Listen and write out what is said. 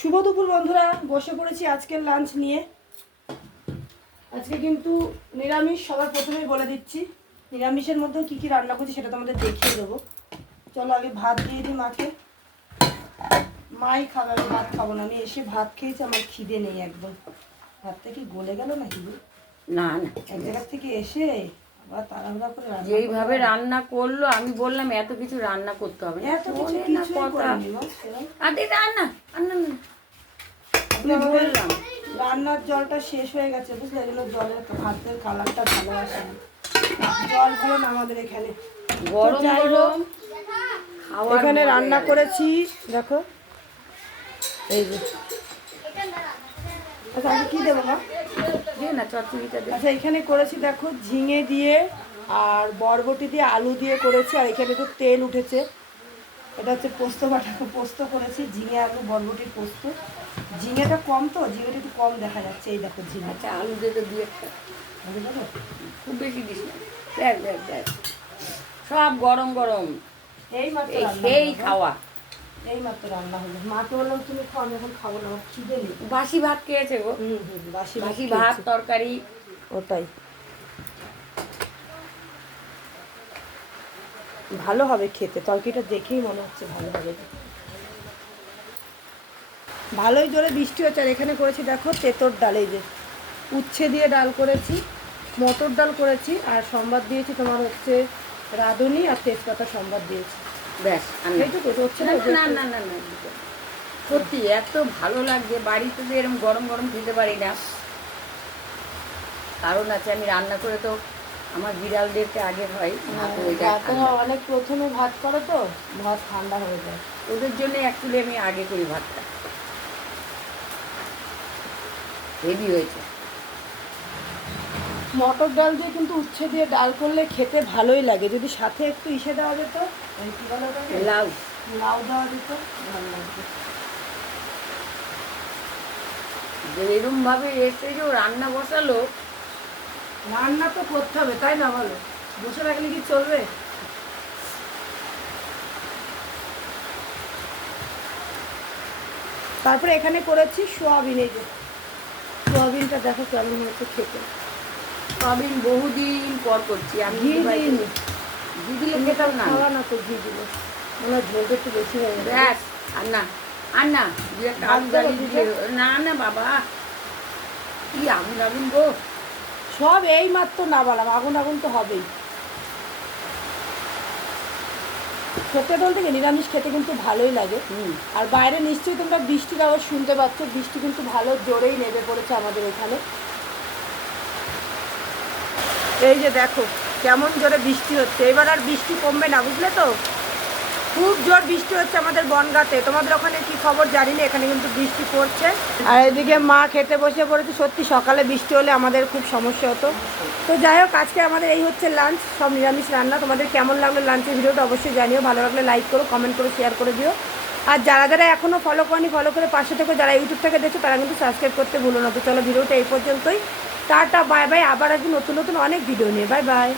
শুভ দুপুর বন্ধুরা বসে পড়েছি আজকের লাঞ্চ নিয়ে। আজকে কিন্তু নিরামিষ সবার প্রথমেই বলে দিচ্ছি নিরামিষের মধ্যে কি কি রান্না করছি সেটা তোমাদের দেখিয়ে দেবো। চলো আগে ভাত দিয়ে দিই মাকে। মাই খাবে আমি ভাত খাব না আমি এসে ভাত খেয়েছি আমার খিদে নেই একদম। ভাতটা কি গলে গেল নাকি? না না। এক জায়গা থেকে এসে যেইভাবে রান্না করল আমি বললাম এত কিছু রান্না করতে হবে। না কথা রান্না রান্না বললাম। রান্নার জলটা শেষ হয়ে গেছে বুঝলে? এগুলো জলের ভাতের কালারটা ভালো আসে। জল না আমাদের এখানে। গরম গরম এখানে রান্না করেছি দেখো। এই যে। আচ্ছা আমি কি দেবো মা? আচ্ছা এখানে করেছি দেখো ঝিঙে দিয়ে আর বরবটি দিয়ে আলু দিয়ে করেছি আর এখানে তো তেল উঠেছে। এটা হচ্ছে পোস্ত বাটা পোস্ত করেছি ঝিঙে আলু বরবটির পোস্ত। ঝিঙেটা কম তো ঝিঙেটা একটু কম দেখা যাচ্ছে এই দেখো ঝিঙে। আচ্ছা আলু দিয়ে তো দিয়ে একটা। খুব বেশি দিস না। দেখ দেখ দেখ। সব গরম গরম। এই মাত্র এই সেই খাওয়া। এই মাত্র রান্না হলো। মাকে বললাম তুমি খাও আমি এখন খাব না আমার খিদে নেই। বাসি ভাত খেয়েছে গো হুম হুম বাসি বাসি ভাত ভাত তরকারি। ওটাই। ভালো হবে খেতে তরকারিটা দেখেই মনে হচ্ছে ভালো হবে। ভালোই জোরে বৃষ্টি হচ্ছে আর এখানে করেছি দেখো তেতর ডাল এই যে উচ্ছে দিয়ে ডাল করেছি মটর ডাল করেছি আর সম্বাদ দিয়েছি তোমার হচ্ছে রাঁধুনি আর তেজপাতা সম্বাদ দিয়েছি। ব্যাস না। না না না সত্যি এত ভালো লাগছে বাড়িতে তো এরকম গরম গরম খেতে পারি না কারণ আছে আমি রান্না করে তো আমার বিড়ালদেরকে আগে হয় ভাত হয়ে। অনেক প্রথমে ভাত করে তো ভাত ঠান্ডা হয়ে যায় ওদের জন্য অ্যাকচুয়ালি আমি আগে করি ভাতটা হেভি হয়েছে মটর ডাল দিয়ে কিন্তু উচ্ছে দিয়ে ডাল করলে খেতে ভালোই লাগে। যদি সাথে একটু ইসে দেওয়া যেত? লাউ। লাউ দেওয়া যেত ভালো লাগতো। যে এরম এসে যে রান্না বসালো। রান্না তো করতে হবে তাই না বলো? বসে রাখলে কি চলবে? তারপরে এখানে করেছি সোয়াবিন এই যে। সোয়াবিনটা দেখো কেমন হয়েছে খেতে। বহুদিন পর করছি। আমি ঘি দিইনি। ঘি দিলে খেতাম না। খাওয়া না তো ঘি দিলে। মনে হয় ঝোলটা একটু বেশি হয়ে গেছে ব্যাস আর না আর না দু একটা আলু দেবো দিয়ে না না বাবা কি আগুন আগুন গো। সব এই মাত্র আগুন আগুন তো হবেই। খেতে বলতে কি নিরামিষ খেতে কিন্তু ভালোই লাগে। হুম। আর বাইরে নিশ্চয়ই তোমরা বৃষ্টির আওয়াজ শুনতে পাচ্ছ। বৃষ্টি কিন্তু ভালো জোরেই নেমে পড়েছে আমাদের এখানে। এই যে দেখো, কেমন জোরে বৃষ্টি হচ্ছে। এবার আর বৃষ্টি কমবে না, বুঝলে তো? খুব জোর বৃষ্টি হচ্ছে আমাদের বনগাতে। তোমাদের ওখানে কি খবর জানি না এখানে কিন্তু বৃষ্টি পড়ছে। আর এদিকে মা খেতে বসে পড়েছে। সত্যি সকালে বৃষ্টি হলে আমাদের খুব সমস্যা হতো। তো যাই হোক, আজকে আমাদের এই হচ্ছে লাঞ্চ সব নিরামিষ রান্না। তোমাদের কেমন লাগল লাঞ্চের ভিডিওটা অবশ্যই জানিও। ভালো লাগলে লাইক করো কমেন্ট করো শেয়ার করে দিও। আর যারা যারা এখনও ফলো করেনি ফলো করে পাশে থেকে যারা ইউটিউব থেকে দেখছ, তারা কিন্তু সাবস্ক্রাইব করতে ভুলো না। তো চলো ভিডিওটা এই পর্যন্তই। টাটা বাই বাই আবার আসব নতুন নতুন অনেক ভিডিও নিয়ে। Bye bye